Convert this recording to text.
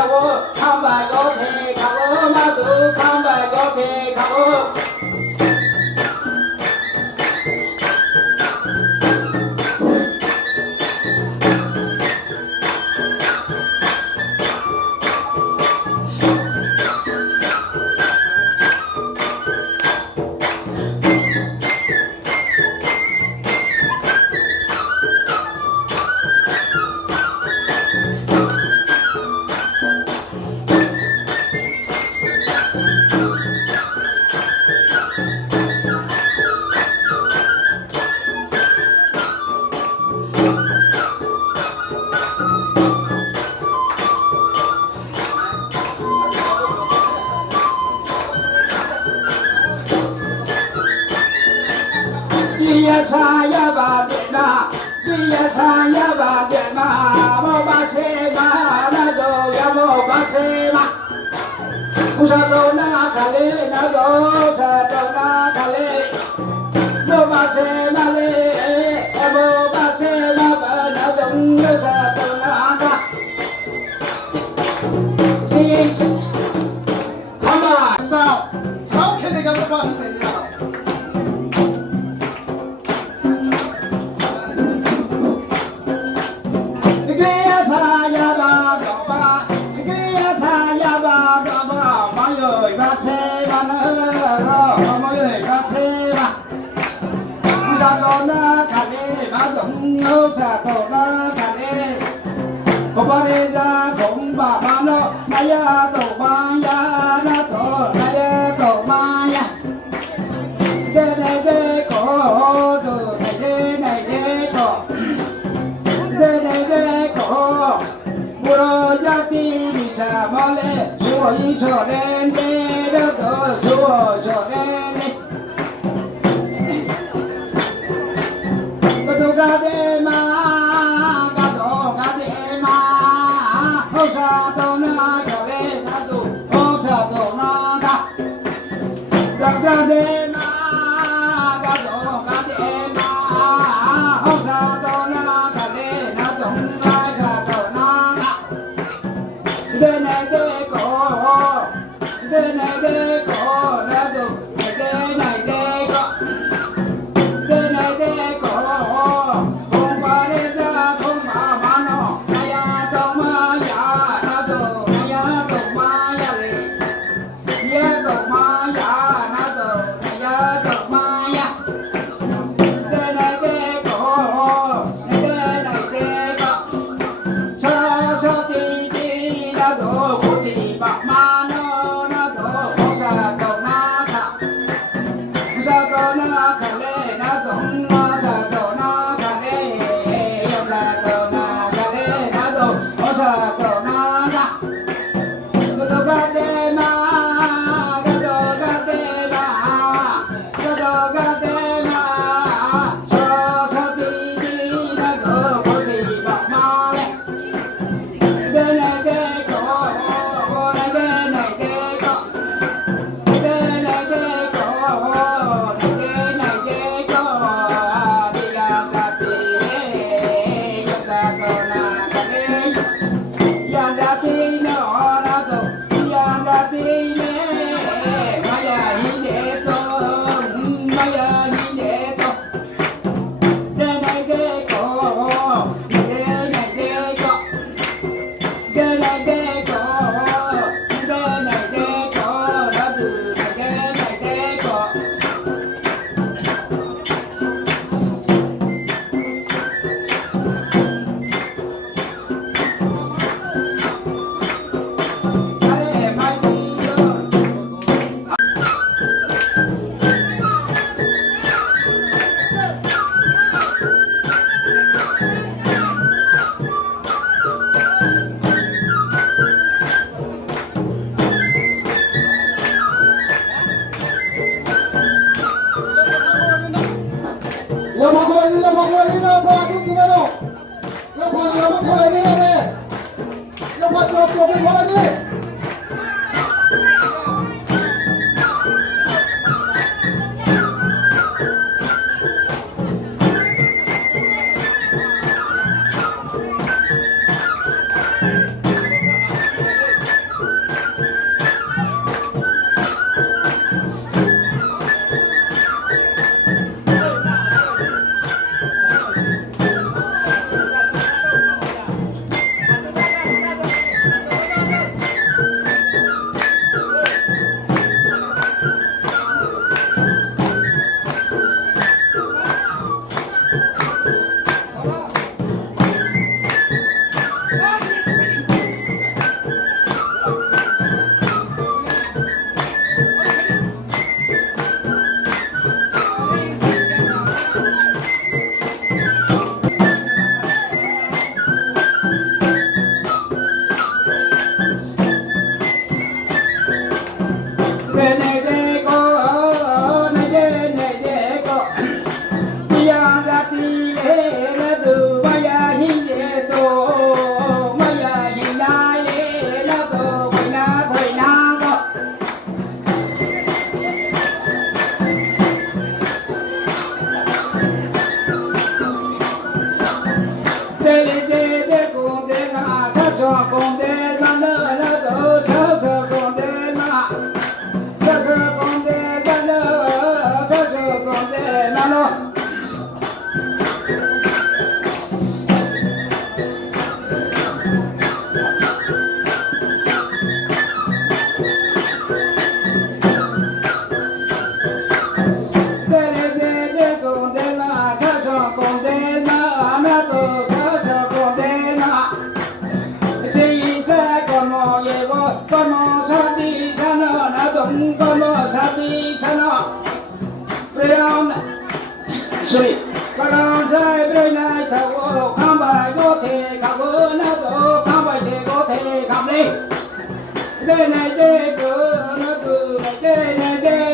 가고 한발 겉에 가고 나도 한발 겉에 가고 Yasaya Badena, Yasaya Badena, Mobasema, Nado, Yamo Basema, Usatona Kale, Nado, Satona Kale, Mobasema, Mobasema, Nado, Satona Come on, sao can they get the bus? Kopareza komba mano naya to maya na to naya to maya de ne de ko do ne de ko de ne ko muro jati bisa mole suo iso den de do suo so den de to ga de ma con mò sa đi sa nọ na tung con mò sa đi sa nọ Brown Sweet con trai bên này thầu khám bài có thể khám vỡ nó tổ khám bài thì có thể khám đi bên này tê cứ nó từ bên này tê